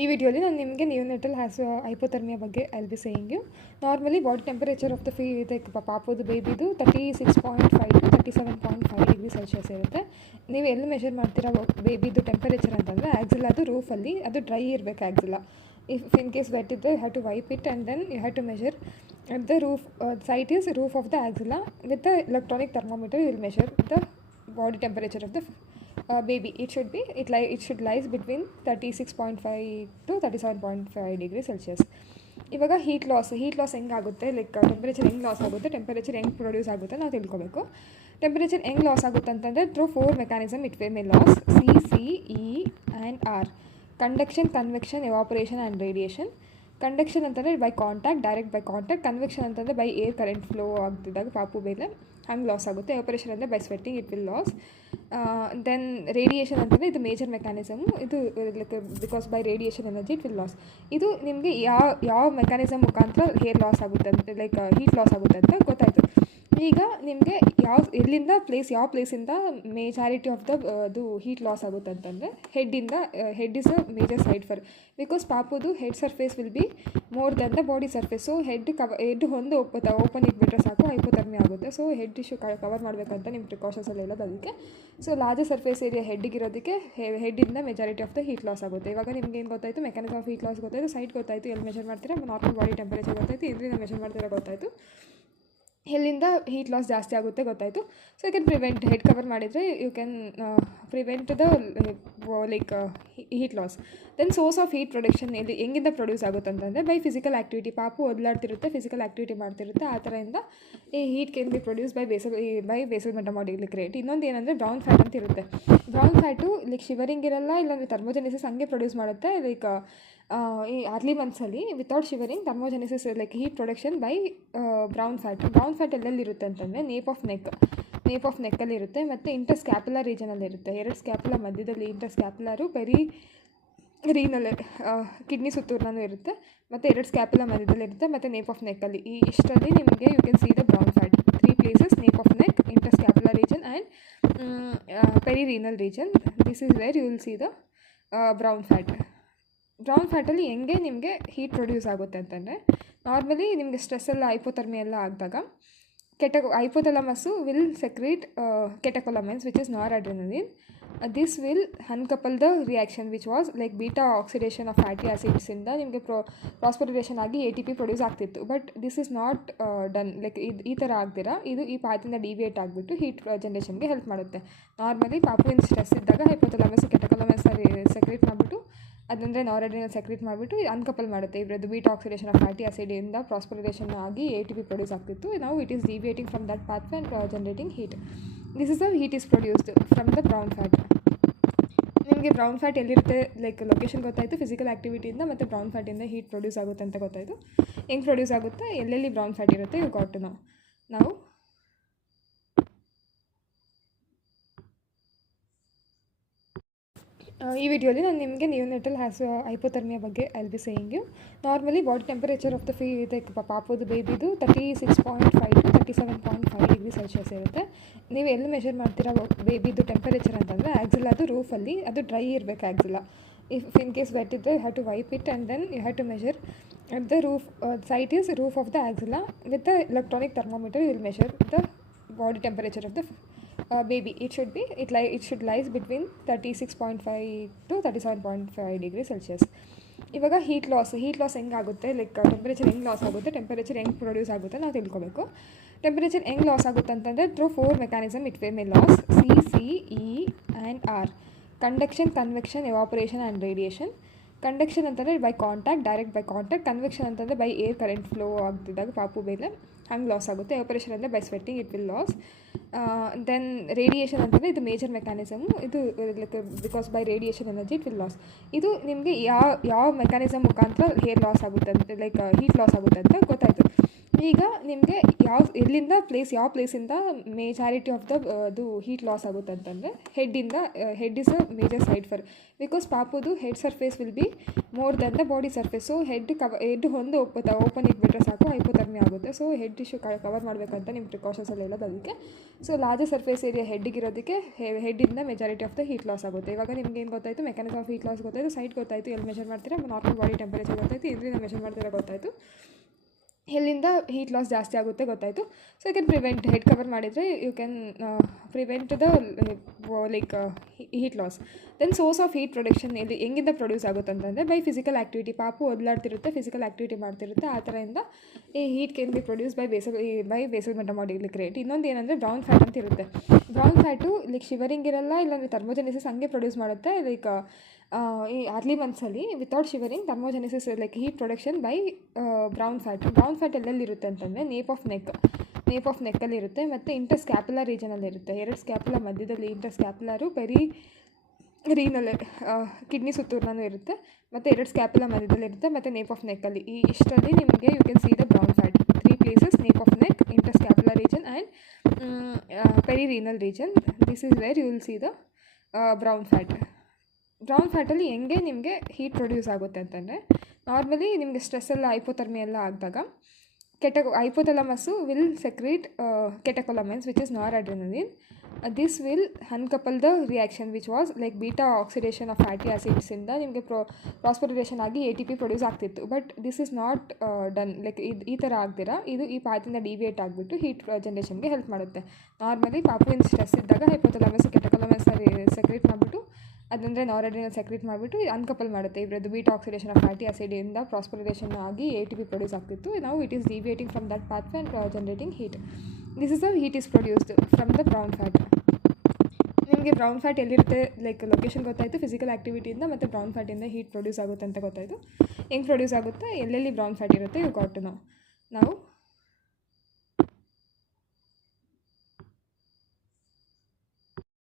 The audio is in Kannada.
ಈ ವಿಡಿಯೋಲಿ ನಾನು ನಿಮಗೆ ನಿಯೋನೆಟಲ್ ಹೈಪೋಥರ್ಮಿಯಾ ಬಗ್ಗೆ I will be saying you. Normally body temperature of the ಪಾಪುದು ಬೇಬಿದು 36.5 ಟು 37.5 ಡಿಗ್ರಿ ಸೆಲ್ಸಿಯಸ್ ಇರುತ್ತೆ. ನೀವು ಎಲ್ಲಿ ಮೆಷರ್ ಮಾಡ್ತೀರಾ ಬೇಬಿದು ಟೆಂಪರೇಚರ್ ಅಂತಂದರೆ ಆ್ಯಕ್ಸಿಲಾದು ರೂಫಲ್ಲಿ ಅದು ಡ್ರೈ ಇರಬೇಕು ಆ್ಯಕ್ಸಿಲ. ಇಫ್ ಇನ್ ಕೇಸ್ ವೆಟ್ ಇದ್ದರೆ you have to wipe it and then you have to measure at the roof. Site is roof of the axilla. With the electronic thermometer you will measure the body temperature of the baby. It should lies between 36.5 to 37.5 degrees Celsius. ಇವಾಗ ಹೀಟ್ ಲಾಸ್ ಹೆಂಗೆ ಆಗುತ್ತೆ, ಲೈಕ್ ಟೆಂಪರೇಚರ್ ಹೆಂಗೆ ಲಾಸ್ ಆಗುತ್ತೆ, ಟೆಂಪರೇಚರ್ ಹೆಂಗೆ ಪ್ರೊಡ್ಯೂಸ್ ಆಗುತ್ತೆ ನಾವು ತಿಳ್ಕೊಬೇಕು. ಟೆಂಪರೇಚರ್ ಹೆಂಗೆ ಲಾಸ್ ಆಗುತ್ತೆ ಅಂತಂದರೆ through 4 mechanism it may loss C E and R. Conduction, convection, evaporation and radiation. Conduction ಅಂತಂದರೆ by contact, direct by contact. Convection ಅಂತಂದರೆ ಬೈ ಏರ್ ಕರೆಂಟ್ ಫ್ಲೋ ಆಗ್ತಿದ್ದಾಗ ಪಾಪು ಮೇಲೆ ಹಂಗೆ ಲಾಸ್ ಆಗುತ್ತೆ. ಎವಾಪರೇಷನ್ ಅಂದರೆ by sweating it will loss. Then radiation ಅಂತಂದರೆ ಇದು ಮೇಜರ್ ಮೆಕ್ಯಾನಿಸಮು. ಇದು like because by radiation energy it will loss. ಇದು ನಿಮಗೆ ಯಾವ ಮೆಕ್ಯಾನಿಸಮ್ ಮುಖಾಂತರ ಹೇರ್ ಲಾಸ್ ಆಗುತ್ತೆ ಅಂತ, ಲೈಕ್ ಹೀಟ್ ಲಾಸ್ ಆಗುತ್ತೆ ಅಂತ ಗೊತ್ತಾಯಿತು. ಈಗ ನಿಮಗೆ ಯಾವ ಪ್ಲೇಸಿಂದ ಮೇಜಾರಿಟಿ ಆಫ್ ಅದು ಹೀಟ್ ಲಾಸ್ ಆಗುತ್ತೆ ಅಂತಂದರೆ head is a major side for, because ಪಾಪುದು head surface will be more than the body surface. So head ಒಂದು ಓಪನ್ ಇಟ್ಬಿಟ್ರೆ ಸಾಕು ಹೈಪೋಥರ್ಮಿ ಆಗುತ್ತೆ. ಸೊ ಹೆಡ್ ಇಶ್ಯೂ ಕವರ್ ಮಾಡಬೇಕಂತ ನಿಮ್ಮ ಪ್ರಿಕಾಷನ್ಸಲ್ಲಿ ಹೇಳೋದು ಅದಕ್ಕೆ. ಸೊ ಲಾರ್ಜರ್ ಸರ್ಫೇಸ್ ಏರಿಯಾ ಹೆಡ್ಗಿರೋದಕ್ಕೆ ಹೆಡ್ಡಿಂದ majority of the heat loss ಆಗುತ್ತೆ. ಇವಾಗ ನಿಮ್ಗೆ ಏನು ಗೊತ್ತಾಯಿತು, ಮೆಕ್ಯಾನಿಸಮ್ ಆಫ್ ಹೀಟ್ ಲಾಸ್ ಗೊತ್ತಾಯಿತು, ಸೈಟ್ ಗೊತ್ತಾಯಿತು, ಎಲ್ಲಿ ಮೆಷರ್ ಮಾಡ್ತೀರಾ, ನಾರ್ಮಲ್ ಬಾಡಿ ಟೆಂಪರೇಚರ್ ಗೊತ್ತಾಯಿತು, ಇದರಿಂದ ಮೆಷರ್ ಮಾಡ್ತೀರಾ ಗೊತ್ತಾಯಿತು, ಎಲ್ಲಿಂದ ಹೀಟ್ ಲಾಸ್ ಜಾಸ್ತಿ ಆಗುತ್ತೆ ಗೊತ್ತಾಯಿತು. So you can prevent, head cover ಮಾಡಿದರೆ you can prevent the like heat loss. Then source of heat production ಹೆಂಗಿಂದ ಪ್ರೊಡ್ಯೂಸ್ ಆಗುತ್ತೆ ಅಂತಂದರೆ ಬೈ ಫಿಸಿಕಲ್ ಆ್ಯಕ್ಟಿವಿಟಿ. ಪಾಪು ಓದಲಾಡ್ತಿರುತ್ತೆ, ಫಿಸಿಕಲ್ ಆ್ಯಕ್ಟಿವಿಟಿ ಮಾಡ್ತಿರುತ್ತೆ, ಆ ಥರದಿಂದ ಈ heat can be produce by basal metabolic rate. ಇನ್ನೊಂದು ಏನಂದರೆ ಬ್ರೌನ್ ಫ್ಯಾಟ್ ಅಂತ ಇರುತ್ತೆ. ಬ್ರೌನ್ ಫ್ಯಾಟು ಲೈಕ್ ಶಿವರಿಂಗ್ ಇರಲ್ಲ, ಇಲ್ಲಾಂದರೆ ಥರ್ಮೋಜೆನಿಸಿಸ್ ಹಂಗೆ ಪ್ರೊಡ್ಯೂಸ್ ಮಾಡುತ್ತೆ. ಲೈಕ್ ಈ ಅರ್ಲಿ ಮಂತ್ಸಲ್ಲಿ without shivering thermogenesis like heat production by brown fat ಎಲ್ಲೆಲ್ಲಿರುತ್ತೆ ಅಂತಂದರೆ ನೇಪ್ ಆಫ್ ನೆಕ್ಕಲ್ಲಿ ಇರುತ್ತೆ, ಮತ್ತು ಇಂಟರ್ಸ್ಕ್ಯಾಪ್ಯುಲರ್ ರೀಜನಲ್ಲಿ ಇರುತ್ತೆ. 2 ಸ್ಕ್ಯಾಪ್ಯುಲಾ ಮಧ್ಯದಲ್ಲಿ ಇಂಟರ್ಸ್ಕ್ಯಾಪ್ಯುಲರು ರೀನಲ್ ಕಿಡ್ನಿ ಸುತ್ತೂರ್ನೂ ಇರುತ್ತೆ, ಮತ್ತು 2 ಸ್ಕ್ಯಾಪ್ಯುಲಾ ಮಧ್ಯದಲ್ಲಿ ಇರುತ್ತೆ, ಮತ್ತು ನೇಪ್ ಆಫ್ ನೆಕ್ಕಲ್ಲಿ. ಈ ಇಷ್ಟರಲ್ಲಿ ನಿಮಗೆ you can see the brown fat. 3 places: nape of neck, interscapular region and perirenal region. This is where you will see the brown ಫ್ಯಾಟಲ್ಲಿ ಹೆಂಗೆ ನಿಮಗೆ ಹೀಟ್ ಪ್ರೊಡ್ಯೂಸ್ ಆಗುತ್ತೆ ಅಂತಂದರೆ, ನಾರ್ಮಲಿ ನಿಮಗೆ ಸ್ಟ್ರೆಸ್ಸೆಲ್ಲ ಹೈಪೋಥರ್ಮಿ ಎಲ್ಲ ಆಗಿದಾಗ hypothalamus will secrete catecholamines which is ನಾರ್ adrenaline. This will uncouple the reaction which was like beta oxidation of fatty ಆಸಿಡ್ಸಿಂದ ನಿಮಗೆ ಪ್ರಾಸ್ಪೊರಿಲೇಷನ್ ಆಗಿ ATP ಪ್ರೊಡ್ಯೂಸ್ ಆಗ್ತಿತ್ತು. But this is not done. Like ಈ ಥರ ಆಗ್ದಿರಾ ಇದು ಈ ಪಾತಿಂದ ಡಿವಿಯೇಟ್ ಆಗಿಬಿಟ್ಟು ಹೀಟ್ ಜನ್ರೇಷನ್ಗೆ ಹೆಲ್ಪ್ ಮಾಡುತ್ತೆ. ನಾರ್ಮಲಿ ಪಾಪುವಿನ ಸ್ಟ್ರೆಸ್ ಇದ್ದಾಗ ಹೈಪೋಥಾಲಮಸ್ ಕೆಟಕೊಲಮೈನ್ಸ್ ಸೆಕ್ರೇಟ್ ಮಾಡಿಬಿಟ್ಟು ಅದಂದರೆ ನಾರ್ಅಡ್ರಿನಲ್ ಸೆಕ್ರೇಟ್ ಮಾಡಿಬಿಟ್ಟು ಅನ್ಕಪಲ್ ಮಾಡುತ್ತೆ. ಇವರದ್ದು ಬೀಟಾ ಆಕ್ಸಿಡೇಷನ್ ಆಫ್ ಫ್ಯಾಟಿ ಆಸಿಡಿಂದ ಪ್ರಾಸ್ಪೊರಿಲೇಷನ್ ಆಗಿ ATP ಪ್ರೊಡ್ಯೂಸ್ ಆಗ್ತಿತ್ತು. ನಾವು it is deviating from that pathway and generating heat. This is the heat is produced from the brown fat. ನಿಮಗೆ ಬ್ರೌನ್ ಫ್ಯಾಟ್ ಎಲ್ಲಿರುತ್ತೆ ಲೈಕ್ ಲೊಕೇಶನ್ ಗೊತ್ತಾಯಿತು, ಫಿಸಿಕಲ್ ಆ್ಯಕ್ಟಿವಿಟಿಯಿಂದ ಮತ್ತು ಬ್ರೌನ್ ಫ್ಯಾಟಿಂದ ಹೀಟ್ ಪ್ರೊಡ್ಯೂಸ್ ಆಗುತ್ತೆ ಅಂತ ಗೊತ್ತಾಯಿತು. ಹೆಂಗೆ ಪ್ರೊಡ್ಯೂಸ್ ಆಗುತ್ತೆ, ಎಲ್ಲೆಲ್ಲಿ ಬ್ರೌನ್ ಫ್ಯಾಟ್ ಇರುತ್ತೆ ಇವು ಗಾಟ್ ಟು ನೋ. ನಾವು ಈ ವಿಡಿಯೋಲಿ ನಾನು ನಿಮಗೆ ನಿಯೋನೆಟಲ್ ಹೈಪೋಥರ್ಮಿಯಾ ಬಗ್ಗೆ I will be saying you. Normally body temperature of the ಪಾಪುದು ಬೇಬಿದು 36.5 ಟು 37.5 ಡಿಗ್ರಿ ಸೆಲ್ಸಿಯಸ್ ಇರುತ್ತೆ. ನೀವು ಎಲ್ಲಿ ಮೆಷರ್ ಮಾಡ್ತೀರಾ ಬೇಬಿದು ಟೆಂಪರೇಚರ್ ಅಂತಂದರೆ ಆ್ಯಕ್ಸಿಲಾದು ರೂಫಲ್ಲಿ ಅದು ಡ್ರೈ ಇರಬೇಕು ಆ್ಯಕ್ಸಿಲ. ಇಫ್ ಇನ್ ಕೇಸ್ ವೆಟ್ ಇದ್ದರೆ you have to wipe it and then you have to measure at the roof. Site is roof of the axilla. With the electronic thermometer you will measure the body temperature of the baby. It should lies between 36.5 to 37.5 degrees Celsius. ಇವಾಗ ಹೀಟ್ ಲಾಸ್ ಹೆಂಗೆ ಆಗುತ್ತೆ, ಲೈಕ್ ಟೆಂಪರೇಚರ್ ಹೆಂಗೆ ಲಾಸ್ ಆಗುತ್ತೆ, ಟೆಂಪರೇಚರ್ ಹೆಂಗೆ ಪ್ರೊಡ್ಯೂಸ್ ಆಗುತ್ತೆ ನಾವು ತಿಳ್ಕೊಬೇಕು. ಟೆಂಪರೇಚರ್ ಹೆಂಗೆ ಲಾಸ್ ಆಗುತ್ತೆ ಅಂತಂದರೆ through 4 mechanism it may loss C E and R. Conduction, convection, evaporation and radiation. Conduction ಅಂತಂದರೆ by contact, direct by contact. Convection ಅಂತಂದರೆ ಬೈ ಏರ್ ಕರೆಂಟ್ ಫ್ಲೋ ಆಗ್ತಿದ್ದಾಗ ಪಾಪು ಮೇಲೆ ಹಂಗೆ ಲಾಸ್ ಆಗುತ್ತೆ. ಎವಾಪರೇಷನ್ ಅಂದರೆ by sweating it will loss. Then radiation ಅಂತಂದರೆ ಇದು ಮೇಜರ್ ಮೆಕ್ಯಾನಿಸಮು. ಇದು like because by radiation energy it will loss. ಇದು ನಿಮಗೆ ಯಾವ ಮೆಕ್ಯಾನಿಸಮ್ ಮುಖಾಂತರ ಹೇರ್ ಲಾಸ್ ಆಗುತ್ತೆ ಅಂತ, ಲೈಕ್ ಹೀಟ್ ಲಾಸ್ ಆಗುತ್ತೆ ಅಂತ ಗೊತ್ತಾಯಿತು. ಈಗ ನಿಮಗೆ ಎಲ್ಲಿಂದ ಯಾವ ಪ್ಲೇಸಿಂದ ಮೇಜಾರಿಟಿ ಆಫ್ ಅದು ಹೀಟ್ ಲಾಸ್ ಆಗುತ್ತೆ ಅಂತಂದರೆ head is a major side for, because ಪಾಪುದು head surface will be more than the body surface. So head ಒಂದು ಓಪನ್ ಇಟ್ಬಿಟ್ರೆ ಸಾಕು ಹೈಪೋಥರ್ಮಿಯಾ ಆಗುತ್ತೆ. ಸೊ ಹೆಡ್ ಇಶ್ಯೂ ಕವರ್ ಮಾಡಬೇಕಂತ ನಿಮ್ಮ ಪ್ರಿಕಾಷನ್ಸಲ್ಲಿ ಹೇಳೋದು ಅದಕ್ಕೆ. ಸೊ ಲಾರ್ಜರ್ ಸರ್ಫೇಸ್ ಏರಿಯಾ ಹೆಡ್ಗಿರೋದಕ್ಕೆ ಹೆಡ್ಡಿಂದ majority of the heat loss ಆಗುತ್ತೆ. ಇವಾಗ ನಿಮ್ಗೆ ಏನು ಗೊತ್ತಾಯಿತು, ಮೆಕ್ಯಾನಿಸಮ್ ಆಫ್ ಹೀಟ್ ಲಾಸ್ ಗೊತ್ತಾಯಿತು, ಸೈಟ್ ಗೊತ್ತಾಯಿತು, ಎಲ್ಲಿ ಮೆಷರ್ ಮಾಡ್ತೀರಾ, ನಾರ್ಮಲ್ ಬಾಡಿ ಟೆಂಪರೇಚರ್ ಗೊತ್ತಾಯಿತು, ಎಲ್ಲಿಂದ ಮೆಷರ್ ಮಾಡ್ತೀರಾ ಗೊತ್ತಾಯಿತು, ಎಲ್ಲಿಂದ ಹೀಟ್ ಲಾಸ್ ಜಾಸ್ತಿ ಆಗುತ್ತೆ ಗೊತ್ತಾಯಿತು. So you can prevent, head cover ಮಾಡಿದರೆ you can prevent the heat loss. Then source of heat production ಹೆಂಗಿಂದ ಪ್ರೊಡ್ಯೂಸ್ ಆಗುತ್ತೆ ಅಂತಂದರೆ ಬೈ ಫಿಸಿಕಲ್ ಆ್ಯಕ್ಟಿವಿಟಿ. ಪಾಪು ಓದಲಾಡ್ತಿರುತ್ತೆ, ಫಿಸಿಕಲ್ ಆ್ಯಕ್ಟಿವಿಟಿ ಮಾಡ್ತಿರುತ್ತೆ, ಆ ಥರದಿಂದ ಈ heat can be produce by basal metabolic rate. ಇನ್ನೊಂದು ಏನಂದರೆ ಬ್ರೌನ್ ಫ್ಯಾಟ್ ಅಂತ ಇರುತ್ತೆ. ಬ್ರೌನ್ ಫ್ಯಾಟು ಶಿವರಿಂಗ್ ಇರಲ್ಲ, ಇಲ್ಲಾಂದರೆ ಥರ್ಮೋಜೆನಿಸಿಸ್ ಹಂಗೆ ಪ್ರೊಡ್ಯೂಸ್ ಮಾಡುತ್ತೆ. ಈ ಅರ್ಲಿ ಮಂತ್ಸಲ್ಲಿ without shivering thermogenesis heat production by brown fat ಎಲ್ಲೆಲ್ಲಿರುತ್ತೆ ಅಂತಂದರೆ ನೇಪ್ ಆಫ್ ನೆಕ್ಕಲ್ಲಿ ಇರುತ್ತೆ, ಮತ್ತು ಇಂಟರ್ಸ್ಕ್ಯಾಪುಲರ್ ರೀಜನಲ್ಲಿ ಇರುತ್ತೆ. 2 ಸ್ಕ್ಯಾಪುಲರ್ ಮಧ್ಯದಲ್ಲಿ ಇಂಟರ್ಸ್ಕ್ಯಾಪುಲರು ರೀನಲ್ ಕಿಡ್ನಿ ಸುತ್ತೂರ್ನೂ ಇರುತ್ತೆ, ಮತ್ತು 2 ಸ್ಕ್ಯಾಪುಲರ್ ಮಧ್ಯದಲ್ಲಿ ಇರುತ್ತೆ, ಮತ್ತು ನೇಪ್ ಆಫ್ ನೆಕ್ಕಲ್ಲಿ. ಈ ಇಷ್ಟರಲ್ಲಿ ನಿಮಗೆ you can see the brown fat. 3 places: nape of neck, interscapular region and renal region. This is where you will see the brown ಫ್ಯಾಟಲ್ಲಿ ಹೆಂಗೆ ನಿಮಗೆ ಹೀಟ್ ಪ್ರೊಡ್ಯೂಸ್ ಆಗುತ್ತೆ ಅಂತಂದರೆ, ನಾರ್ಮಲಿ ನಿಮಗೆ ಸ್ಟ್ರೆಸ್ ಎಲ್ಲ ಹೈಪೋಥರ್ಮಿ ಎಲ್ಲ ಆಗಿದಾಗ hypothalamus will secrete catecholamines which is ನಾರ್ adrenaline. This will uncouple the reaction which was beta oxidation of fatty ಆ್ಯಸಿಡ್ಸಿಂದ ನಿಮಗೆ ಪ್ರಾಸ್ಪೊರಿಲೇಷನ್ ಆಗಿ ATP ಪ್ರೊಡ್ಯೂಸ್ ಆಗ್ತಿತ್ತು. But this is not done. ಈ ಥರ ಆಗ್ದಿರಾ ಇದು ಈ ಪಾತಿಂದ ಡಿವಿಯೇಟ್ ಆಗಿಬಿಟ್ಟು ಹೀಟ್ ಜನ್ರೇಷನ್ಗೆ ಹೆಲ್ಪ್ ಮಾಡುತ್ತೆ. ನಾರ್ಮಲಿ ಪಾಪುವಿನ ಸ್ಟ್ರೆಸ್ ಇದ್ದಾಗ ಹೈಪೋಥಾಲಮಸ್ ಕೆಟಕೊಲಮೈನ್ಸ್ ಸೆಕ್ರೇಟ್ ಮಾಡಿಬಿಟ್ಟು, ಅದಂದರೆ ನಾರ್ಅಡ್ರಿನಲ್ ಸೆಕ್ರೇಟ್ ಮಾಡಿಬಿಟ್ಟು ಅನ್ಕಪಲ್ ಮಾಡುತ್ತೆ. ಇವರದ್ದು ಬೀಟಾ ಆಕ್ಸಿಡೇಷನ್ ಆಫ್ ಫ್ಯಾಟಿ ಆ್ಯಸಿಡಿಂದ ಪ್ರಾಸ್ಪೊರಿಲೇಷನ್ ಆಗಿ ATP ಪ್ರೊಡ್ಯೂಸ್ ಆಗ್ತಿತ್ತು. ನಾವು it is deviating from that pathway and generating heat. This is the heat is produced from the brown fat. ನಿಮಗೆ ಬ್ರೌನ್ ಫ್ಯಾಟ್ ಎಲ್ಲಿರುತ್ತೆ ಲೊಕೇಶನ್ ಗೊತ್ತಾಯಿತು, ಫಿಸಿಕಲ್ ಆ್ಯಕ್ಟಿವಿಟಿಯಿಂದ, ಮತ್ತು ಬ್ರೌನ್ ಫ್ಯಾಟಿಂದ ಹೀಟ್ ಪ್ರೊಡ್ಯೂಸ್ ಆಗುತ್ತೆ ಅಂತ ಗೊತ್ತಾಯಿತು. ಹೆಂಗೆ ಪ್ರೊಡ್ಯೂಸ್ ಆಗುತ್ತೆ, ಎಲ್ಲೆಲ್ಲಿ ಬ್ರೌನ್ ಫ್ಯಾಟ್ ಇರುತ್ತೆ, ಯು ಗಾಟ್ ಟು ನೋ. ನಾವು